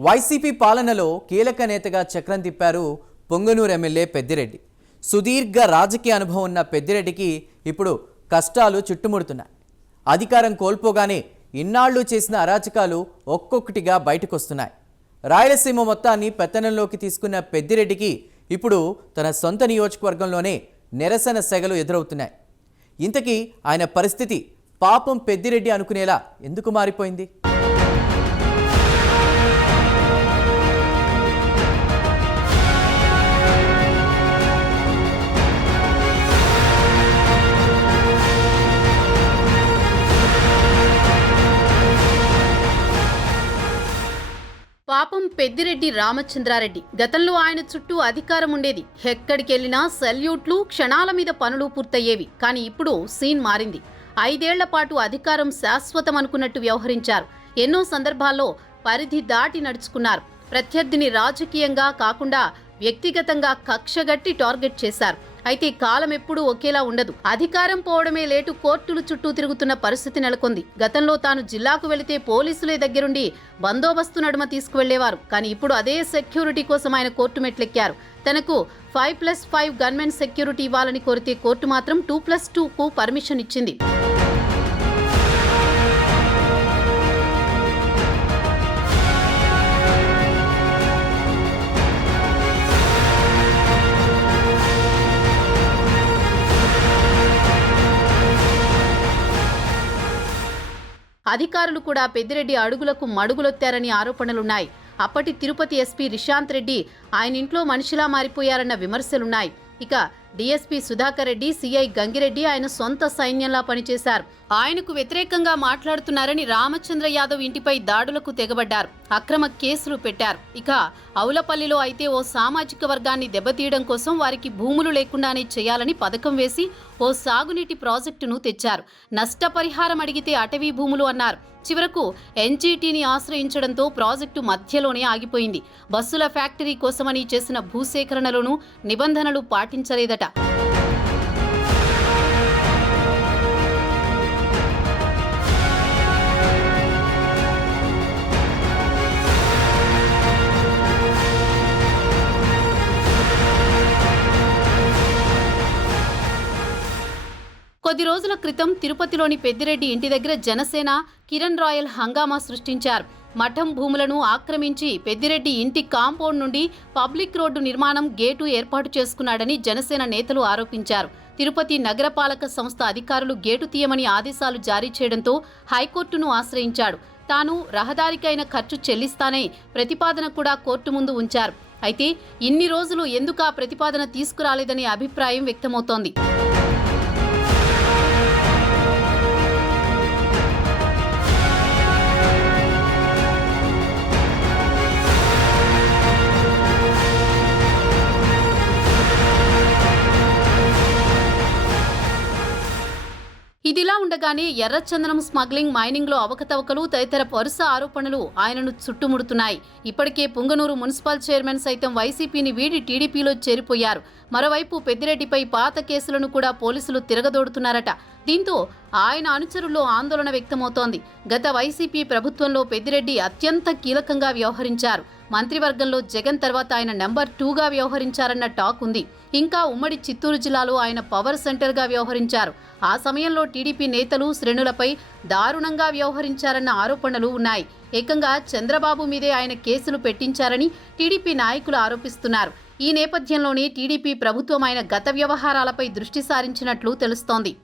YCP పాలనలో కీలక నేతగా చక్రం తిప్పారు పొంగనూరు ఎమ్మెల్యే పెద్దిరెడ్డి. సుదీర్ఘ రాజకీయ అనుభవం ఉన్న పెద్దిరెడ్డికి ఇప్పుడు కష్టాలు చుట్టుముడుతున్నాయి. అధికారం కోల్పోగానే ఇన్నాళ్లు చేసిన అరాచకాలు ఒక్కొక్కటిగా బయటకొస్తున్నాయి. రాయలసీమ మొత్తాన్ని పెత్తనంలోకి తీసుకున్న పెద్దిరెడ్డికి ఇప్పుడు తన సొంత నియోజకవర్గంలోనే నిరసన సెగలు ఎదురవుతున్నాయి. ఇంతకీ ఆయన పరిస్థితి పాపం పెద్దిరెడ్డి అనుకునేలా ఎందుకు మారిపోయింది? పాపం పెద్దిరెడ్డి రామచంద్రారెడ్డి. గతంలో ఆయన చుట్టూ అధికారం ఉండేది. ఎక్కడికెళ్లినా సెల్యూట్లు, క్షణాల మీద పనులు పూర్తయ్యేవి. కానీ ఇప్పుడు సీన్ మారింది. 5 ఏళ్ల పాటు అధికారం శాశ్వతం అనుకున్నట్టు వ్యవహరించారు. ఎన్నో సందర్భాల్లో పరిధి దాటి నడుచుకున్నారు. ప్రత్యర్థిని రాజకీయంగా కాకుండా వ్యక్తిగతంగా కక్షగట్టి టార్గెట్ చేశారు. అయితే కాలం ఎప్పుడూ ఒకేలా ఉండదు. అధికారం పోవడమే లేటు కోర్టులు చుట్టూ తిరుగుతున్న పరిస్థితి నెలకొంది. గతంలో తాను జిల్లాకు వెళితే పోలీసులే దగ్గరుండి బందోబస్తు నడుమ తీసుకువెళ్లేవారు. కానీ ఇప్పుడు అదే సెక్యూరిటీ కోసం ఆయన కోర్టు మెట్లెక్కారు. తనకు 5+5 గన్మెన్ సెక్యూరిటీ ఇవ్వాలని కోరితే కోర్టు మాత్రం 2+2కు పర్మిషన్ ఇచ్చింది. అధికారులు కూడా పెద్దిరెడ్డి అడుగులకు మడుగులొత్తారని ఆరోపణలున్నాయి. అప్పటి తిరుపతి ఎస్పీ రిషాంత్ రెడ్డి ఆయన ఇంట్లో మనిషిలా మారిపోయారన్న విమర్శలున్నాయి. ఇక డీఎస్పీ సుధాకర్ రెడ్డి, సీఐ గంగిరెడ్డి ఆయన సొంత సైన్యంలా పనిచేశారు. ఆయనకు వ్యతిరేకంగా మాట్లాడుతున్నారని రామచంద్ర యాదవ్ ఇంటిపై దాడులకు తెగబడ్డారు. అక్రమ కేసులు పెట్టారు. ఇక అవులపల్లిలో అయితే ఓ సామాజిక వర్గాన్ని దెబ్బతీయడం కోసం వారికి భూములు లేకుండానే చేయాలని పథకం వేసి ఓ సాగునీటి ప్రాజెక్టును తెచ్చారు. నష్టపరిహారం అడిగితే అటవీ భూములు అన్నారు. చివరకు ఎన్జీటీని ఆశ్రయించడంతో ప్రాజెక్టు మధ్యలోనే ఆగిపోయింది. బస్సుల ఫ్యాక్టరీ కోసమని చేసిన భూసేకరణలోనూ నిబంధనలు పాటించలేదట. కొద్ది రోజుల క్రితం తిరుపతిలోని పెద్దిరెడ్డి ఇంటి దగ్గర జనసేన కిరణ్ రాయల్ హంగామా సృష్టించారు. మఠం భూములను ఆక్రమించి పెద్దిరెడ్డి ఇంటి కాంపౌండ్ నుండి పబ్లిక్ రోడ్డు నిర్మాణం గేటు ఏర్పాటు చేసుకున్నాడని జనసేన నేతలు ఆరోపించారు. తిరుపతి నగరపాలక సంస్థ అధికారులు గేటు తీయమని ఆదేశాలు జారీ చేయడంతో హైకోర్టును ఆశ్రయించాడు. తాను రహదారికైన ఖర్చు చెల్లిస్తానే ప్రతిపాదన కూడా కోర్టు ముందు ఉంచారు. అయితే ఇన్ని రోజులు ఎందుకు ఆ ప్రతిపాదన తీసుకురాలేదనే అభిప్రాయం వ్యక్తమవుతోంది. ఇదిలా ఉండగానే ఎర్రచందనం స్మగ్లింగ్, మైనింగ్లో అవకతవకలు తదితర వరుస ఆరోపణలు ఆయనను చుట్టుముడుతున్నాయి. ఇప్పటికే పుంగనూరు మున్సిపల్ చైర్మన్ సైతం వైసీపీని వీడి టీడీపీలో చేరిపోయారు. మరోవైపు పెద్దిరెడ్డిపై పాత కేసులను కూడా పోలీసులు తిరగదోడుతున్నారట. దీంతో ఆయన అనుచరుల్లో ఆందోళన వ్యక్తమవుతోంది. గత వైసీపీ ప్రభుత్వంలో పెద్దిరెడ్డి అత్యంత కీలకంగా వ్యవహరించారు. మంత్రివర్గంలో జగన్ తర్వాత ఆయన నెంబర్ 2గా వ్యవహరించారన్న టాక్ ఉంది. ఇంకా ఉమ్మడి చిత్తూరు జిల్లాలో ఆయన పవర్ సెంటర్గా వ్యవహరించారు. ఆ సమయంలో టీడీపీ నేతలు, శ్రేణులపై దారుణంగా వ్యవహరించారన్న ఆరోపణలు ఉన్నాయి. ఏకంగా చంద్రబాబు మీదే ఆయన కేసులు పెట్టించారని టీడీపీ నాయకులు ఆరోపిస్తున్నారు. ఈ నేపథ్యంలోనే టీడీపీ ప్రభుత్వం ఆయన గత వ్యవహారాలపై దృష్టి సారించినట్లు తెలుస్తోంది.